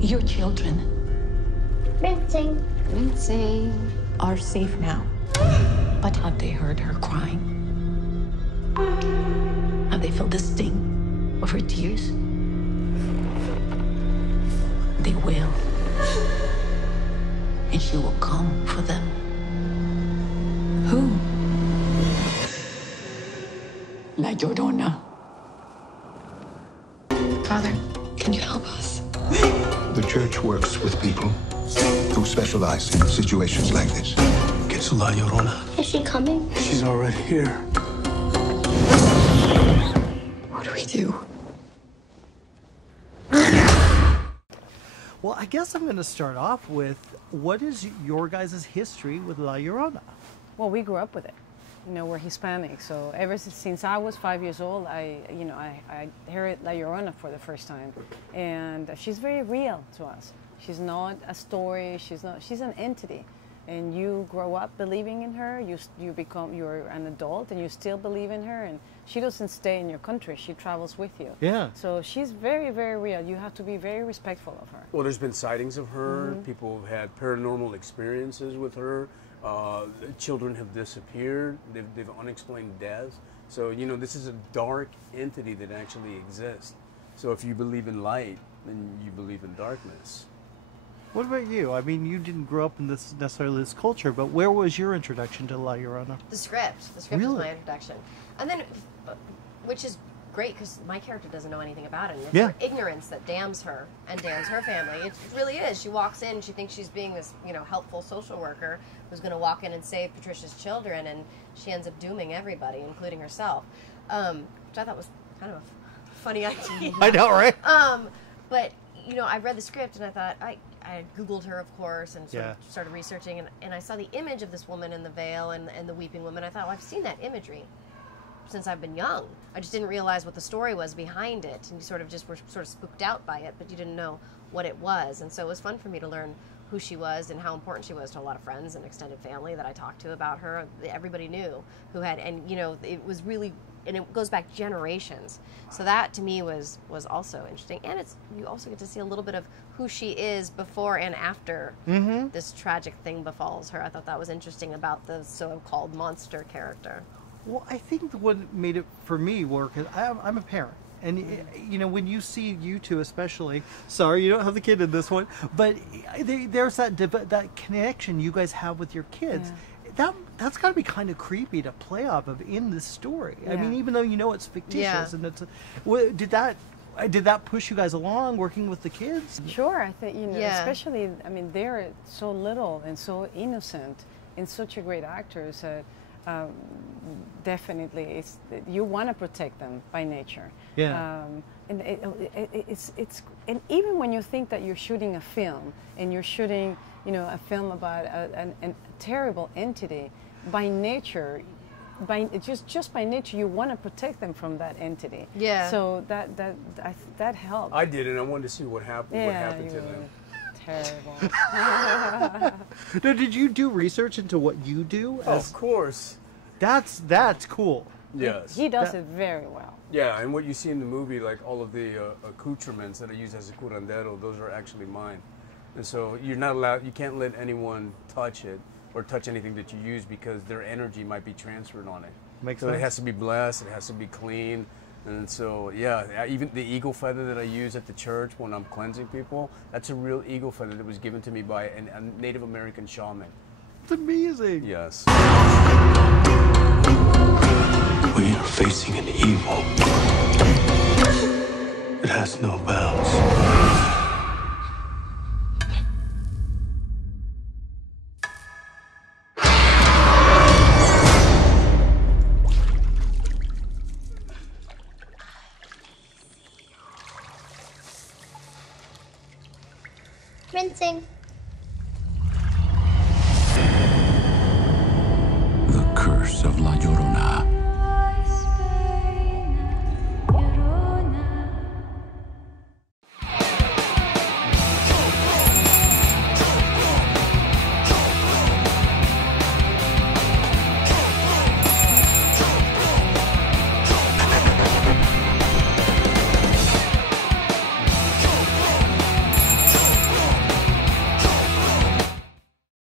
Your children. Rinsing. Rinsing. Are safe now. But have they heard her crying? Have they felt the sting of her tears? They will. And she will come for them. Who? La Llorona. Father, can you help us? The church works with people who specialize in situations like this. It's La Llorona. Is she coming? She's already here. What do we do? Well, I guess I'm going to start off with, what is your guys' history with La Llorona? Well, we grew up with it. You know, we're Hispanic, so ever since I was 5 years old, I heard La Llorona for the first time, and she's very real to us. She's not a story. She's an entity, and you grow up believing in her. You're an adult, and you still believe in her. And she doesn't stay in your country. She travels with you. Yeah. So she's very, very real. You have to be very respectful of her. Well, there's been sightings of her. People have had paranormal experiences with her. Children have disappeared. They've unexplained deaths. So, you know, this is a dark entity that actually exists. So if you believe in light, then you believe in darkness. What about you? I mean, you didn't grow up in necessarily this culture, but where was your introduction to La Llorona? The script. The script Really? was my introduction. And then, which is great because my character doesn't know anything about it. And it's Yeah. her ignorance that damns her and damns her family. It really is. She walks in, she thinks she's being this, you know, helpful social worker who's going to walk in and save Patricia's children, and she ends up dooming everybody, including herself, which I thought was kind of a funny idea. I know, right? But, you know, I read the script and I thought, I Googled her, of course, and sort Yeah. of started researching, and I saw the image of this woman in the veil and the weeping woman. I thought, well, I've seen that imagery since I've been young. I just didn't realize what the story was behind it, and you sort of just were sort of spooked out by it, but you didn't know what it was. And so it was fun for me to learn who she was and how important she was to a lot of friends and extended family that I talked to about her. Everybody knew who had, and you know, it was really, and it goes back generations. So that to me was also interesting, and you also get to see a little bit of who she is before and after this tragic thing befalls her. I thought that was interesting about the so-called monster character. Well, I think what made it for me work is I'm a parent. And, you know, when you see you two especially, sorry, you don't have the kid in this one, but there's that connection you guys have with your kids. Yeah. That's got to be kind of creepy to play off of in this story. Yeah. I mean, even though you know it's fictitious, and it's did that push you guys along working with the kids? Sure, I think, you know, especially, I mean, they're so little and so innocent and such a great actors that definitely you want to protect them by nature. Yeah. And and even when you think that you're shooting a film and you're shooting, you know, a film about a terrible entity, by nature, just by nature, you want to protect them from that entity. Yeah. So that helped. I did, and I wanted to see what happened. Yeah, what happened to them. Terrible. Now, did you do research into what you do? Of course. That's cool. Yes. He does it very well. Yeah, and what you see in the movie, like all of the accoutrements that I use as a curandero, those are actually mine. And so you're not allowed, you can't let anyone touch it or touch anything that you use because their energy might be transferred on it. Makes so sense. It has to be blessed, it has to be clean. And so, yeah, even the eagle feather that I use at the church when I'm cleansing people, that's a real eagle feather that was given to me by a Native American shaman. It's amazing. Yes. We are facing an evil. It has no bounds. Rinsing.